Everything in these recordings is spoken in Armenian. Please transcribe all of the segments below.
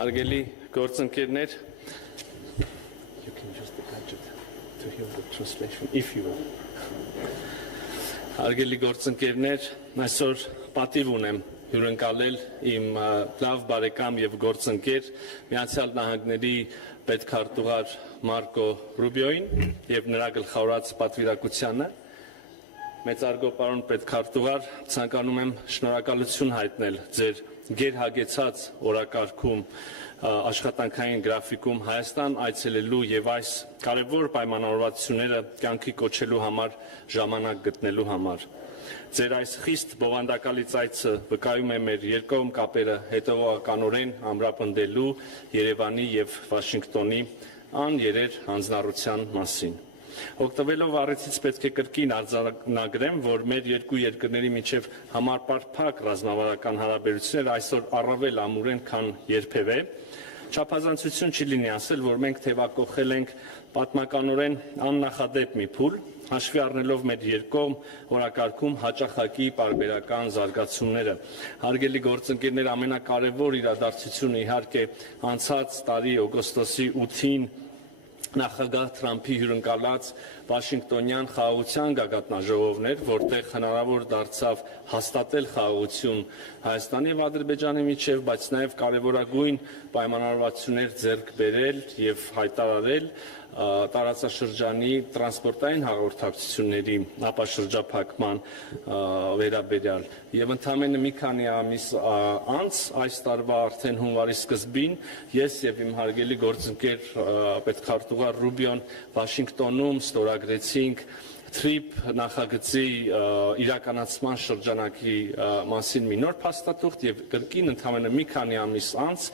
Արգելի գործընկերներ, you can use the gadget to hear the translation if you want. Արգելի գործընկերներ, այսօր պատիվ ունեմ հյուրընկալել իմ լավ բարեկամ եւ գործընկեր Միացյալ Նահանգների պետքարտուղար Մարկո Ռուբիոին եւ նրա գլխավորած պատվիրակությանը։ Մեծարգո պարոն պետքարտուղար, ցանկանում եմ շնորհակալություն հայտնել ձեր գերհագեցած օրակարգում աշխատանքային գրաֆիկում Հայաստան այցելելու եւ այս կարևոր պայմանավորվածությունները կյանքի կոչելու համար ժամանակ գտնելու համար։ Ձեր այս խիստ բովանդակալից այցը վկայում է մեր երկկողմ կապերը հետևողականորեն ամրապնդելու Երևանի եւ Վաշինգտոնի աներեր հանձնառության մասին։ Օգտվելով առիթից պետք է կրկին արձանագրեմ, որ մեր երկու երկրների միջև համապարփակ ռազմավարական հարաբերությունները այսօր առավել ամուր են, քան երբևէ։ Չափազանցություն չի լինի ասել, որ մենք թևակողել ենք պատմականորեն աննախադեպ մի փուլ, հաշվի առնելով մեր երկկողմ օրակարգում հաճախակի պարբերական զարգացումները։ Հարգելի գործընկերներ, ամենակարևոր իրադարձությունը իհարկե անցած տարի օգոստոսի 8-ին նախագահ Թրամփի հյուրընկալած Վաշինգտոնյան խաղաղության գագաթնաժողովն էր, որտեղ հնարավոր դարձավ հաստատել խաղաղություն Հայաստանի եւ Ադրբեջանի միջև, բայց նաեւ կարևորագույն պայմանավորվածություններ ձեռք բերել եւ հայտարարել տարածաշրջանի տրանսպորտային հաղորդակցությունների ապաշրջափակման վերաբերյալ եւ ընդամենը մի քանի ամիս անց այս տարվա արդեն հունվարի սկզբին ես եւ իմ հարգելի գործընկեր պետքարտուղար Ռուբիոն Վաշինգտոնում ստորագրեցինք TRIP նախագծի իրականացման շրջանակի մասին մի նոր փաստաթուղթ եւ կրկին ընդամենը մի քանի ամիս անց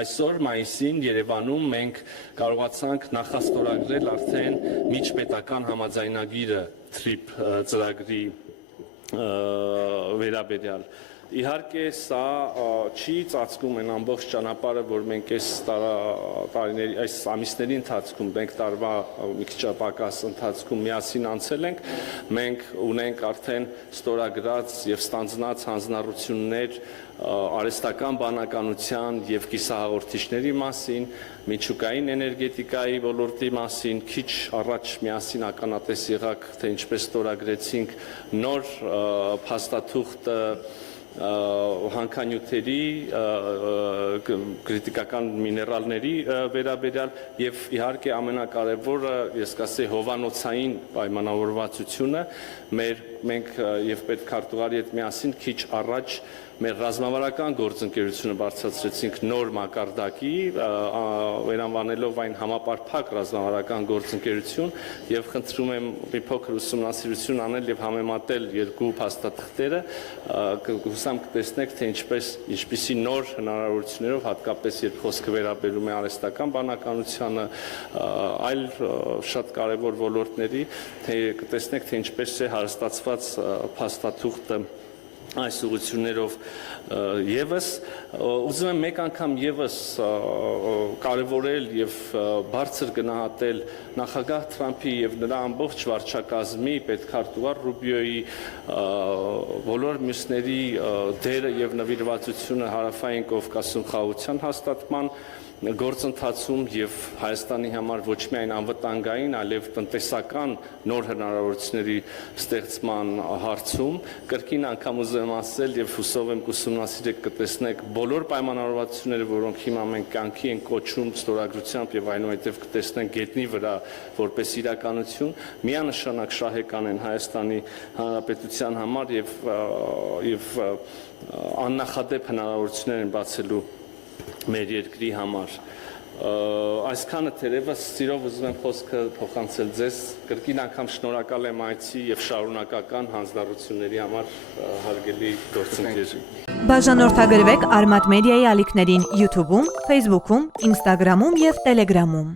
այսօր մայիսին Երևանում մենք կարողացանք նախաստորագրել արդեն միջպետական համաձայնագիրը TRIP ծրագրի վերաբերյալ։ Իհարկե սա չի ծածկում այն ամբողջ ճանապարհը, որ մենք այս ամիսների ընթացքում, մենք տարվա մի քիչ պակաս ընթացքում միասին անցել ենք, մենք ունենք արդեն ստորագրած եւ ստանձնած հանձնառություններ արհեստական բանականության եւ կիսահաղորդիչների մասին, միջուկային էներգետիկայի ոլորտի մասին, քիչ առաջ միասին ականատես եղաք, թե ինչպես ստորագրեցինք նոր փաստաթուղթը հանքանյութերի, կրիտիկական միներալների վերաբերյալ եւ իհարկե ամենակարևորը, ես կասեի, հովանոցային պայմանավորվածությունը, մենք եւ պետքարտուղարի հետ միասին քիչ առաջ մեր ռազմավարական գործընկերությունը բարձրացրեցինք նոր մակարդակի, վերանվանելով այն համապարփակ ռազմավարական գործընկերություն եւ խնդրում եմ մի փոքր ուսումնասիրություն անել եւ համեմատել երկու փաստաթղթերը, հուսամ կտեսնեք, թե ինչպիսի նոր հնարավորություններով, հատկապես երբ խոսքը վերաբերում է արհեստական բանականությանը, այլ շատ կարեւոր ոլորտների, թե կտեսնեք, թե ինչպես է հարստացված փաստաթուղթը այս ուղղություններով եւս ուզում եմ մեկ անգամ եւս կարևորել եւ բարձր գնահատել նախագահ Թրամփի եւ նրա ամբողջ վարչակազմի պետքարտուղար Ռուբիոյի բոլոր մյուսների դերը եւ նվիրվածությունը Հարավային Կովկասում խաղաղության հաստատման գործընթացում եւ Հայաստանի համար ոչ միայն անվտանգային, այլև տնտեսական նոր հնարավորությունների ստեղծման հարցում կրկին անգամ ուզում ասել եւ հուսով եմ կուսումնասիրեք կտեսնեք բոլոր պայմանավորվածությունները, որոնք հիմա մենք կյանքի են կոչում ստորագրությամբ եւ այնուհետեւ կտեսնենք գետնի վրա որպես իրականություն, միանշանակ շահեկան են Հայաստանի Հանրապետության համար եւ աննախադեպ հնարավորություններ են բացելու մեր երկրի համար։ Այսքանը թերևս սիրով ուզում եմ խոսքը փոխանցել ձեզ, կրկին անգամ շնորհակալ եմ այցի եւ շարունակական հանձնառությունների համար, հարգելի գործընկեր։ Բաժանորդագրվեք Արմատ մեդիայի ալիքներին YouTube-ում, Facebook-ում, Instagram-ում եւ Telegram-ում։